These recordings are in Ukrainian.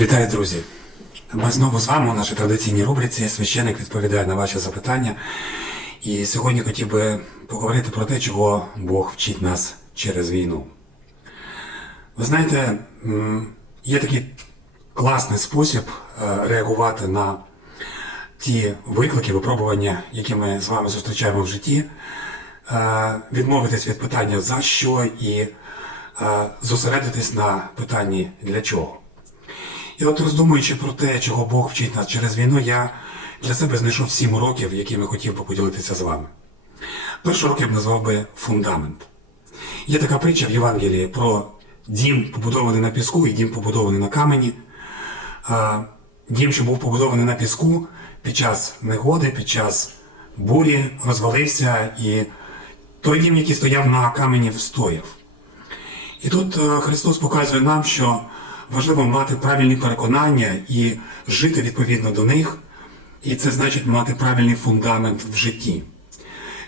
Вітаю, друзі! Ми знову з вами у нашій традиційній рубриці священик відповідає на ваші запитання. І сьогодні хотів би поговорити про те, чого Бог вчить нас через війну. Ви знаєте, є такий класний спосіб е, реагувати на ті виклики, випробування, які ми з вами зустрічаємо в житті, е, відмовитись від питання за що і е, зосередитись на питанні для чого. І от роздумуючи про те, чого Бог вчить нас через війну, я для себе знайшов сім уроків, якими хотів би поділитися з вами. Перший урок я б назвав би фундамент. Є така притча в Євангелії про дім, побудований на піску, і дім побудований на камені. Дім, що був побудований на піску, під час негоди, під час бурі розвалився, і той дім, який стояв на камені, встояв. І тут е, Христос показує нам, що важливо мати правильні переконання і жити відповідно до них, і це значить мати правильний фундамент в житті.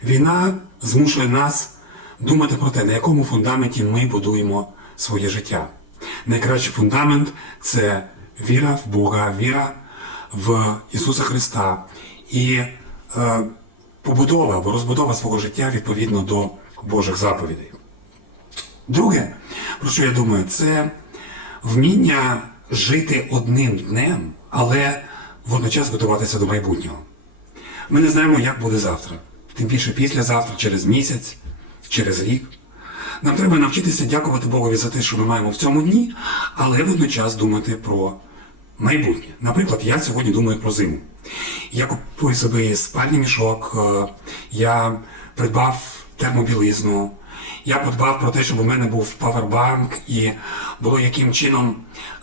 Війна змушує нас думати про те, на якому фундаменті ми будуємо своє життя. Найкращий фундамент це віра в Бога, віра в Ісуса Христа і е, побудова або розбудова свого життя відповідно до Божих заповідей. Друге, про що я думаю, це вміння жити одним днем, але водночас готуватися до майбутнього. Ми не знаємо, як буде завтра, тим більше післязавтра, через місяць, через рік. Нам треба навчитися дякувати Богові за те, що ми маємо в цьому дні, але водночас думати про майбутнє. Наприклад, я сьогодні думаю про зиму. Я купую собі спальний мішок, е, я придбав термобілизну, я подбав про те, щоб у мене був павербанк і було яким чином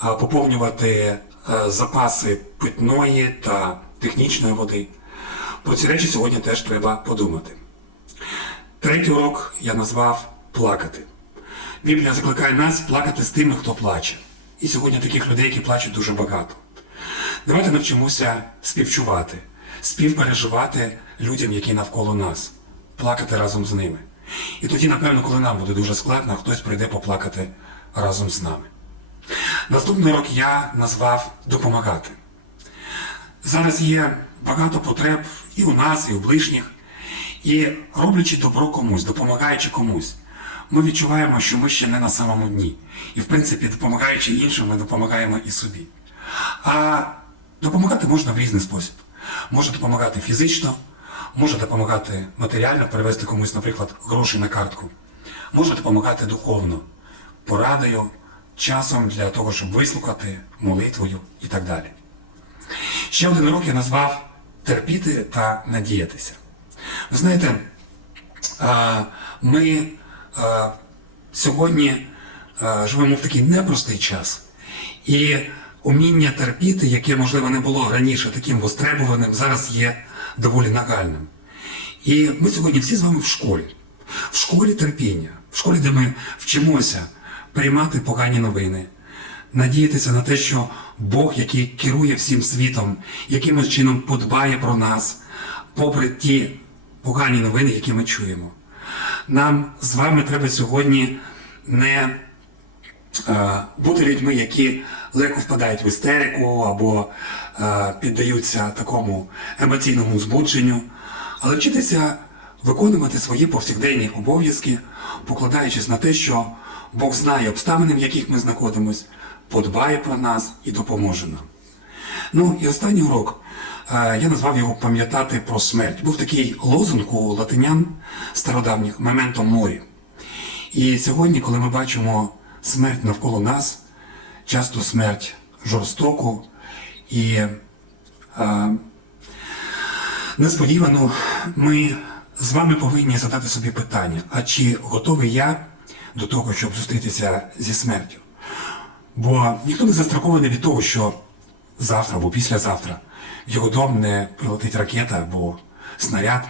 е, поповнювати е, запаси питної та технічної води. Про ці речі сьогодні теж треба подумати. Третій урок я назвав плакати. Біблія закликає нас плакати з тими, хто плаче. І сьогодні таких людей, які плачуть дуже багато. Давайте навчимося співчувати, співпереживати людям, які навколо нас, плакати разом з ними. І тоді, напевно, коли нам буде дуже складно, хтось прийде поплакати разом з нами. Наступний рок я назвав допомагати. Зараз є багато потреб і у нас, і у ближніх. І роблячи добро комусь, допомагаючи комусь, ми відчуваємо, що ми ще не на самому дні. І, в принципі, допомагаючи іншим, ми допомагаємо і собі. А допомагати можна в різний спосіб. Може допомагати фізично, може допомагати матеріально, перевести комусь, наприклад, гроші на картку. Може допомагати духовно, порадою, часом для того, щоб вислухати, молитвою і так далі. Ще один урок я назвав терпіти та надіятися. Ви знаєте, ми сьогодні живемо в такий непростий час, і уміння терпіти, яке, можливо, не було раніше таким востребуваним, зараз є доволі нагальним. І ми сьогодні всі з вами в школі. В школі терпіння, в школі, де ми вчимося приймати погані новини, надіятися на те, що Бог, який керує всім світом, якимось чином подбає про нас, попри ті погані новини, які ми чуємо. Нам з вами треба сьогодні не е, бути людьми, які легко впадають в істерику або е, піддаються такому емоційному збудженню, але вчитися виконувати свої повсякденні обов'язки, покладаючись на те, що Бог знає обставини, в яких ми знаходимося, подбає про нас і допоможе нам. Ну і останній урок. е, Я назвав його пам'ятати про смерть. Був такий лозунг у латинян стародавніх «Мементо морі». І сьогодні, коли ми бачимо смерть навколо нас, часто смерть жорстоку і е, несподівано, ми з вами повинні задати собі питання: а чи готовий я до того, щоб зустрітися зі смертю? Бо ніхто не застрахований від того, що завтра або післязавтра його дом не прилетить ракета або снаряд.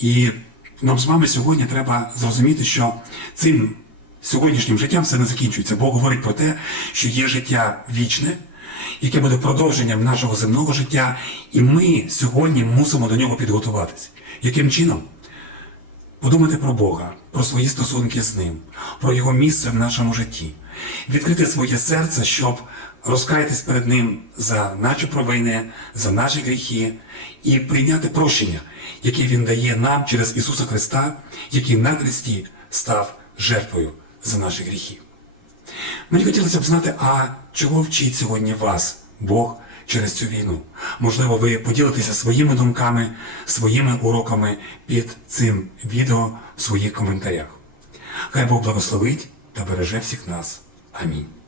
І нам з вами сьогодні треба зрозуміти, що цим сьогоднішнім життям все не закінчується. Бог говорить про те, що є життя вічне, яке буде продовженням нашого земного життя, і ми сьогодні мусимо до нього підготуватися. Яким чином? Подумати про Бога, про свої стосунки з ним, про його місце в нашому житті. відкрити своє серце, щоб розкаятись перед Ним за наші провини, за наші гріхи і прийняти прощення, яке Він дає нам через Ісуса Христа, який на Христі став жертвою за наші гріхи. Мені хотілося б знати, а чого вчить сьогодні вас Бог через цю війну? Можливо, ви поділитеся своїми думками, своїми уроками під цим відео в своїх коментарях. Хай Бог благословить та береже всіх нас. Амінь.